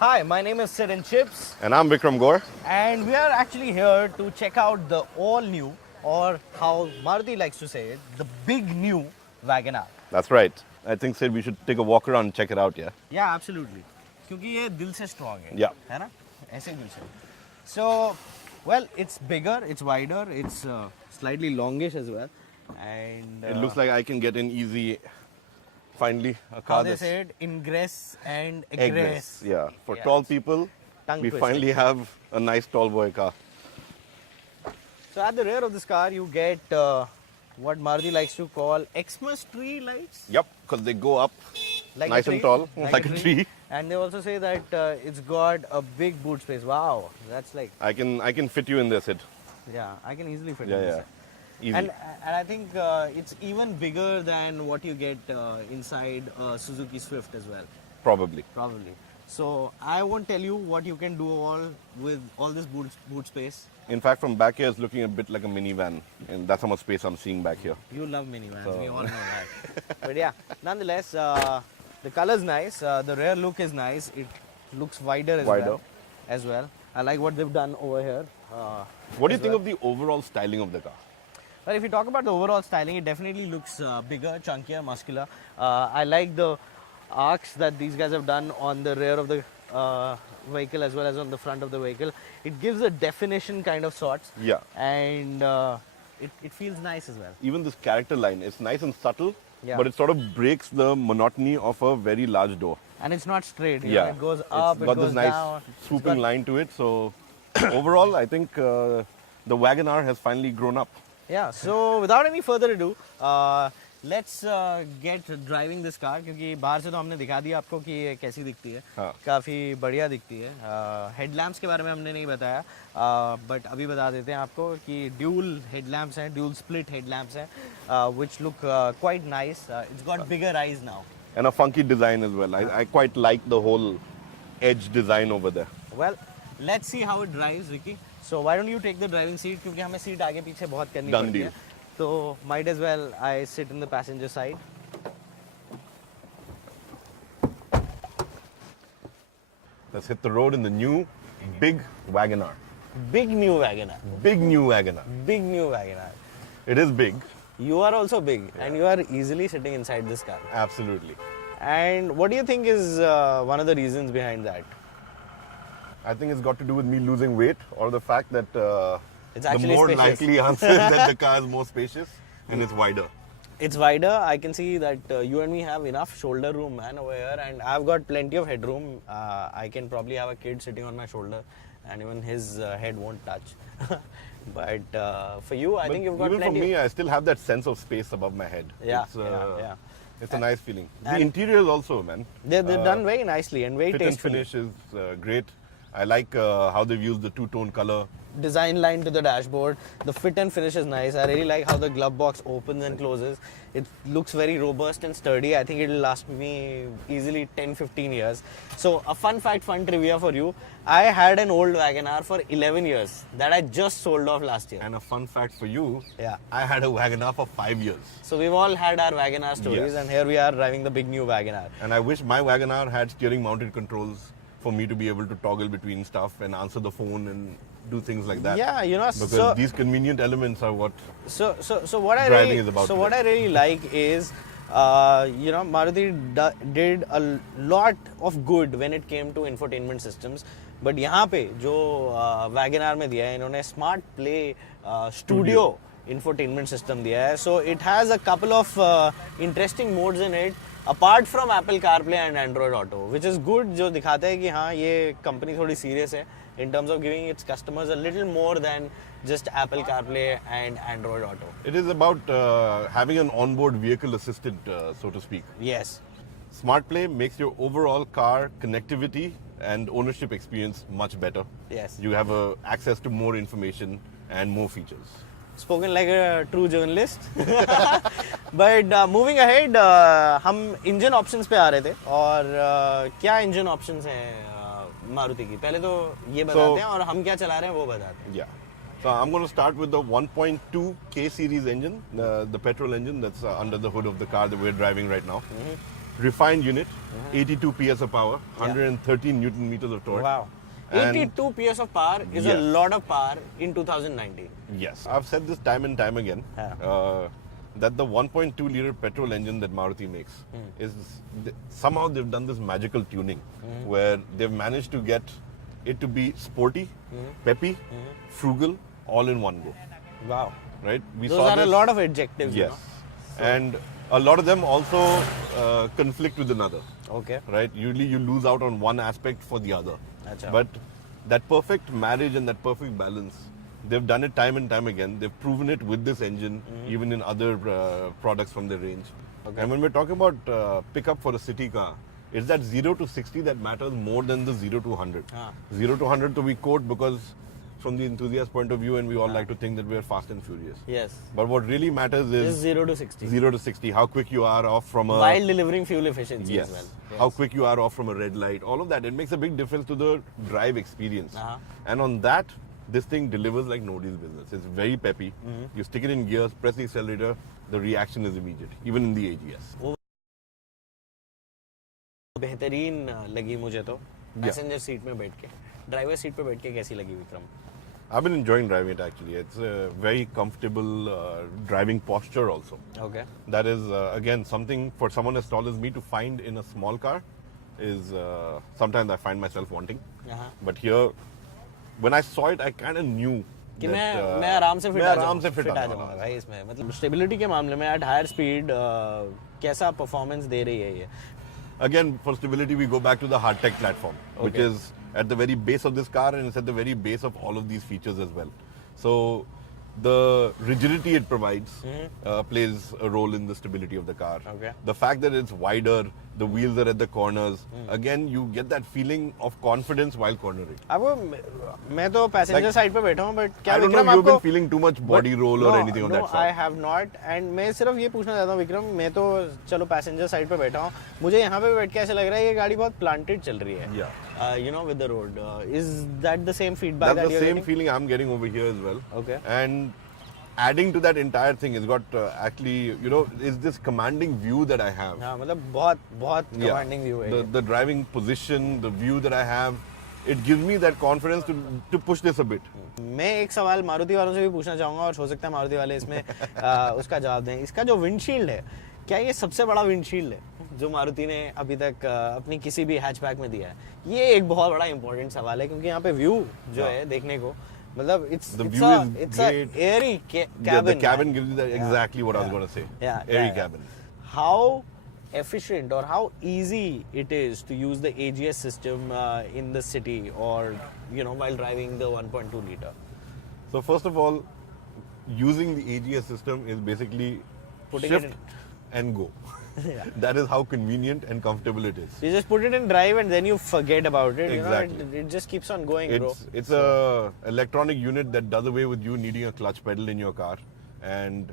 Hi, my name is Sid and Chips, And I'm Vikram Gore. and we are actually here to check out the all new, or how Maruti likes to say it, the big new WagonR. That's right. I think Sid, we should take a walk around and check it out, yeah? Yeah, absolutely. क्योंकि ये दिल से strong है. Yeah. है ना? ऐसे दिल से. So, well, it's bigger, it's wider, it's slightly longish as well, and It looks like I can get in easy. Finally, a car how they that's say it, ingress and egress. egress. Yeah, for Yeah. tall people, Tongue we twisting. finally have a nice tall boy car. So at the rear of this car, you get what Maruti likes to call Xmas tree lights. Yep, because they go up Like a nice tree, and tall, like a tree. And they also say that it's got a big boot space. Wow, that's like, I can fit you in there, Sid. yeah, I can easily fit Yeah, in yeah. this. Easy. And I think it's even bigger than what you get inside Suzuki Swift as well, Probably. probably. So I won't tell you what you can do all with all this boot space. In fact, from back here, it's looking a bit like a minivan, and that's how much space I'm seeing back here. You love minivans, So- we all know that. But yeah, nonetheless, the color's nice. The rear look is nice. It looks wider as well. I like what they've done over here. What do you as think well. of the overall styling of the car? Well, if you talk about the overall styling, it definitely looks bigger, chunkier, muscular. I like the arcs that these guys have done on the rear of the vehicle as well as on the front of the vehicle. It gives a definition kind of sorts. Yeah. And it feels nice as well. Even this character line, it's nice and subtle, Yeah. but it sort of breaks the monotony of a very large door. And it's not straight. You Yeah, know, it goes up, it's it got goes this nice down. swooping got- line to it. So overall, I think the WagonR has finally grown up. Yeah, so without any further ado, let's get driving this car क्योंकि बाहर से तो हमने दिखा दिया आपको कि ये कैसी दिखती है. हाँ. काफ़ी बढ़िया दिखती है. हेडलैम्प्स के बारे में हमने नहीं बताया, बट अभी बता देते हैं आपको कि ड्यूल हेडलैम्प्स हैं, ड्यूल स्प्लिट हेडलैम्प्स हैं, which look quite nice. It's got bigger eyes now. And a funky design as well. I quite like the whole edge design over there. Well, let's see how it drives, Vicky. So why don't you take the driving seat क्योंकि हमें seat आगे पीछे बहुत करनी Done पड़ती deal. है. So might as well I sit in the passenger side. Let's hit the road in the new big WagonR. Big new WagonR. Big new WagonR. Big new WagonR. It is big, You are also big and you are easily sitting inside this car. absolutely. And what do you think is one of the reasons behind that? I think it's got to do with me losing weight or the fact that It's the actually more spacious. likely answer is that the car is more spacious and it's wider. It's wider. I can see that you and me have enough shoulder room, man, over here, and I've got plenty of headroom. I can probably have a kid sitting on my shoulder, and even his head won't touch. But for you, I But think you've got even plenty. for me, I still have that sense of space above my head. Yeah, it's, yeah. It's a nice feeling. The and- interior is also, man. They've done very nicely and very Fit and tastefully. finish is great. I like how they've used the two-tone color. Design line to the dashboard. The fit and finish is nice. I really like how the glove box opens and closes. It looks very robust and sturdy. I think it will last me easily 10-15 years. So a fun fact, fun trivia for you. I had an old WagonR for 11 years that I just sold off last year. And a fun fact for you, Yeah. I had a WagonR for 5 years. So we've all had our WagonR stories, Yes. and here we are driving the big new WagonR. And I wish my WagonR had steering mounted controls for me to be able to toggle between stuff and answer the phone and do things like that. Yeah, you know, Because so these convenient elements are what So what I driving really is about so today. what I really like is Maruti did a lot of good when it came to infotainment systems, but यहाँ पे जो WagonR में दिया है इन्होंने Smart Play Studio infotainment system दिया है. So it has a couple of interesting modes in it apart from Apple CarPlay and Android Auto, which is good. जो दिखाता है कि हाँ ये कंपनी थोड़ी serious है in terms of giving its customers a little more than just Apple CarPlay and Android Auto. it is about having an onboard vehicle assistant, so to speak. Yes. SmartPlay makes your overall car connectivity and ownership experience much better. Yes. You have access to more information and more features. Spoken like a true journalist. But moving ahead, हम engine options पे आ रहे थे और क्या engine options हैं मारुति की. पहले तो ये बताते हैं और हम क्या चला रहे हैं वो बताते हैं. Yeah. So I'm going to start with the 1.2 K series engine, the petrol engine that's under the hood of the car that we're driving right now. refined unit, 82 PS of power, 113 Newton meters of torque. Wow. And 82 PS of power is a Yes. lot of power in 2019. Yes, I've said this time and time again. That the 1.2 liter petrol engine that Maruti makes is somehow they've done this magical tuning where they've managed to get it to be sporty, peppy, frugal, all in one go. Wow. Right? We Those saw are a this- lot of adjectives. Yes, and a lot of them also conflict with another. Okay. Right? Usually you lose out on one aspect for the other. Acha. But that perfect marriage and that perfect balance, they've done it time and time again. They've proven it with this engine, even in other products from their range. Okay. And when we're talking about pickup for a city car, it's that 0 to 60 that matters more than the 0 to 100. 0 to 100 to we quote because from the enthusiast point of view, and we all like to think that we're fast and furious. Yes. But what really matters This is is 0 to 60. 0 to 60, how quick you are off from a... While delivering fuel efficiency Yes. as well. Yes. How quick you are off from a red light, all of that. It makes a big difference to the drive experience. And on that, this thing delivers like nobody's business. It's very peppy. You stick it in gears, press the accelerator, the reaction is immediate, even in the AGS. बेहतरीन लगी मुझे तो passenger seat में बैठ के driver seat पे बैठ के कैसी लगी Vikram I've been enjoying driving it actually. It's a very comfortable driving posture also. Okay That is, again, something for someone as tall as me to find in a small car is sometimes I find myself wanting. But here, when I saw it, I kind of knew कि that, मैं आराम से fit आ आ जाऊंगा भाई इसमें मतलब stability के मामले में एट हायर स्पीड कैसा परफॉर्मेंस दे रही है ये Again, for stability, we go back to the hardtech platform, which Okay. is at the very base of this car and it's at the very base of all of these features as well. So, the rigidity it provides plays a role in the stability of the car. Okay. The fact that it's wider, the wheels are at the corners, again, you get that feeling of confidence while cornering. आपको मैं तो passenger Like, side पे बैठा हूँ but क्या I don't know Vikram if you've आपको been feeling too much body roll or anything of that I sort. have not and मैं सिर्फ ये पूछना चाहता हूँ विक्रम मैं तो चलो पैसेंजर साइड पे बैठा हूँ मुझे यहाँ पे बैठ के ऐसे लग रहा है ये गाड़ी बहुत प्लांटेड चल रही है Yeah. you know with the road is that the same feedback That's that the you're same getting? feeling I'm getting over here as well. Okay. And adding to that entire thing, it's got actually, you know, is this commanding view that I have. हाँ मतलब बहुत बहुत Yeah. commanding view है ये। The driving position, the view that I have, it gives me that confidence to push this a bit. मैं एक सवाल मारुति वालों से भी पूछना चाहूंगा और हो सकता है मारुति वाले इसमें उसका जवाब दें इसका जो विंडशील्ड है क्या ये सबसे बड़ा विंडशील्ड है जो मारुति ने अभी तक अपनी किसी भी हैचबैक में दिया है ये एक बहुत बड़ा इंपॉर्टेंट सवाल है क्योंकि यहाँ पे व्यू जो है देखने को मतलब The view is it's great. a airy Yeah, cabin the cabin man. gives you that exactly what I was going to say. Yeah, Airy yeah. cabin. How efficient or how easy it is to use the AGS system in the city or you know while driving the 1.2 liter So first of all, using the AGS system is basically Putting it shift in. and go. That is how convenient and comfortable it is. you just put it in drive and then you forget about it Exactly. you know it just keeps on going bro It's a electronic unit that does away with you needing a clutch pedal in your car, and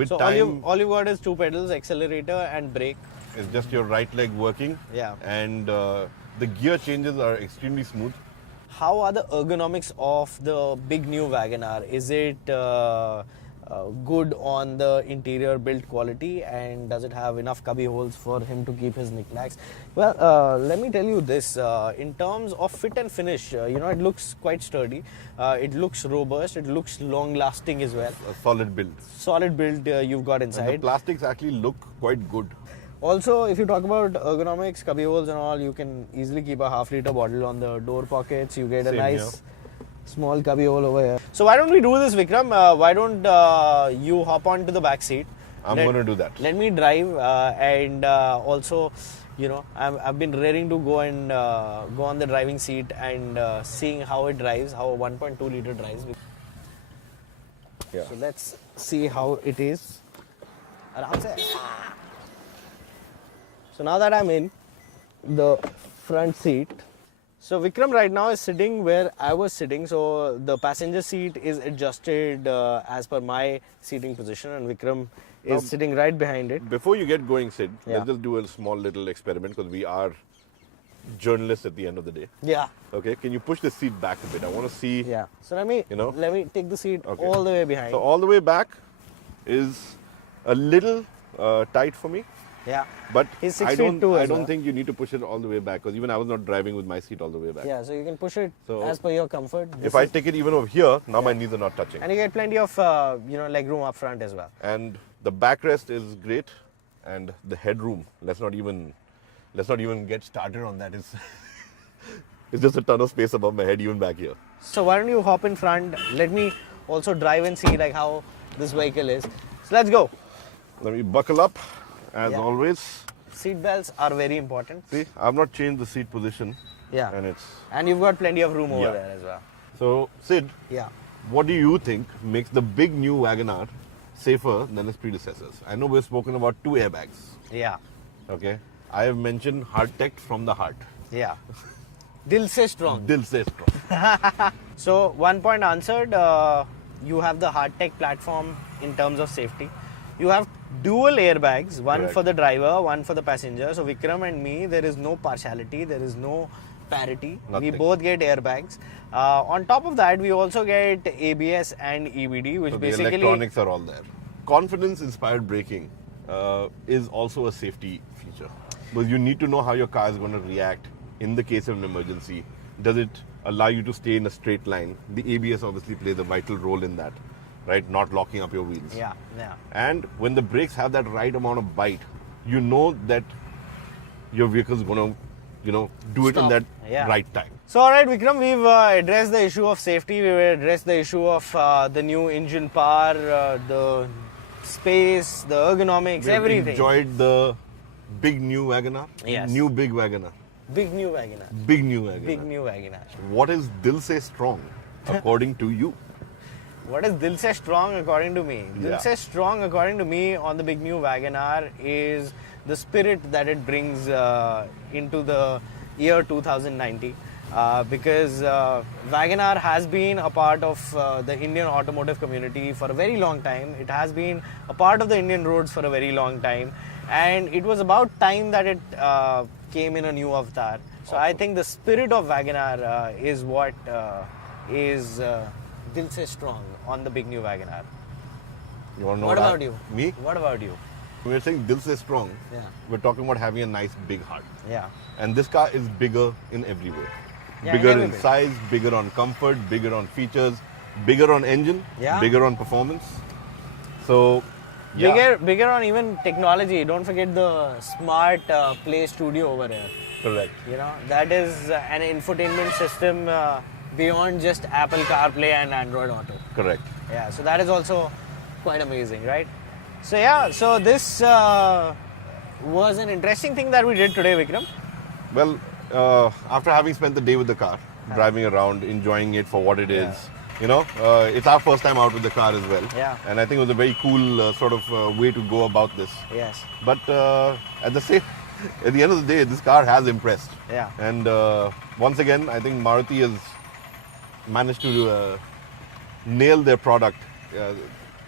with so time all you got is two pedals accelerator and brake it's just your right leg working. Yeah. And the gear changes are extremely smooth. how are the ergonomics of the big new WagonR is it good on the interior build quality and does it have enough cubby holes for him to keep his knickknacks well let me tell you this in terms of fit and finish you know it looks quite sturdy it looks robust it looks long lasting as well A solid build. solid build you've got And the inside plastics actually look quite good. also if you talk about ergonomics cubby holes and all you can easily keep a half-liter bottle on the door pockets you get a Same nice here. small cubby hole over here so why don't we do this Vikram why don't you hop on to the back seat I'm going to do that. let me drive and also you know I've been raring to go and go on the driving seat and seeing how it drives how a 1.2 liter drives Yeah. so let's see how it is Aaram se. So now that I'm in the front seat, so Vikram right now is sitting where I was sitting. So the passenger seat is adjusted as per my seating position, and Vikram is sitting right behind it. Before you get going, Sid, Yeah. let's just do a small little experiment because we are journalists at the end of the day. Yeah, Okay, can you push the seat back a bit? I want to see. yeah. So let me take the seat Okay. all the way behind. So all the way back is a little tight for me. Yeah. But He's 6 I feet don't, two I as don't well. think you need to push it all the way back, because even I was not driving with my seat all the way back. Yeah, so you can push it So, as per your comfort. If I take it even over here, now my knees are not touching. And you get plenty of leg room up front as well. And the backrest is great, and the headroom. Let's not even get started on that. It's just a ton of space above my head, even back here. So why don't you hop in front? Let me also drive and see like how this vehicle is. So let's go. Let me buckle up, as Yeah. always. Seat belts are very important. See, I've not changed the seat position. Yeah. And And you've got plenty of room over Yeah. there as well. so, Sid, Yeah. what do you think makes the big new WagonR safer than its predecessors? I know we've spoken about 2 airbags. Yeah. Okay, I have mentioned hard tech from the heart. Yeah. Dil se strong. Dil se strong. So one point answered. You have the hard tech platform in terms of safety. You have dual airbags, one Correct. for the driver, one for the passenger. So Vikram and me, there is no partiality, there is no parity. Nothing. We both get airbags. On top of that, we also get ABS and EBD, which So the basically electronics are all there. Confidence-inspired braking is also a safety feature, because you need to know how your car is going to react in the case of an emergency. Does it allow you to stay in a straight line? The ABS obviously plays a vital role in that, right? Not locking up your wheels. Yeah, yeah. And when the brakes have that right amount of bite, you know that your vehicle is going to, do it in Stop. that Yeah. right time. So, all right, Vikram, we've addressed the issue of safety. We've addressed the issue of the new engine power, the space, the ergonomics, We've everything. enjoyed the big new WagonR. Yes. New big WagonR. Big new WagonR. Big new WagonR. Big new WagonR. What is Dil Se Strong, according to you? What is Dil Se Strong according to me? Dil Yeah. Se Strong according to me on the big new WagonR is the spirit that it brings into the year 2090. Because WagonR has been a part of the Indian automotive community for a very long time. It has been a part of the Indian roads for a very long time. And it was about time that it came in a new avatar. So I think the spirit of WagonR is what is Dil Se Strong on the big new WagonR. You want to know What about you? Me? What about you? When we're saying Dil Se Strong, Yeah. we're talking about having a nice big heart. Yeah. And this car is bigger in every way. Yeah, Bigger in every in way. size, bigger on comfort, bigger on features, bigger on engine, Yeah. bigger on performance. So, yeah, Bigger on even technology. Don't forget the smart Play Studio over here. correct. That is an infotainment system beyond just Apple CarPlay and Android Auto. Correct. Yeah, so that is also quite amazing, right? So yeah, so this was an interesting thing that we did today, Vikram. Well, after having spent the day with the car, driving around, enjoying it for what it is, it's our first time out with the car as well. Yeah. And I think it was a very cool way to go about this. Yes. But at the end of the day, this car has impressed. Yeah. And once again, I think Maruti has managed to nail their product.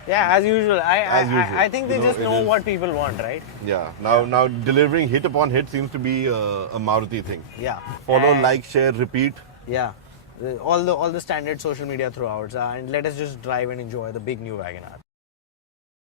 Yeah, as usual. As usual. I think they just it know is- what people want, right? Yeah. Now delivering hit upon hit seems to be a Maruti thing. Yeah. Follow, And- like, share, repeat. Yeah. All the standard social media throwouts, and let us just drive and enjoy the big new WagonR.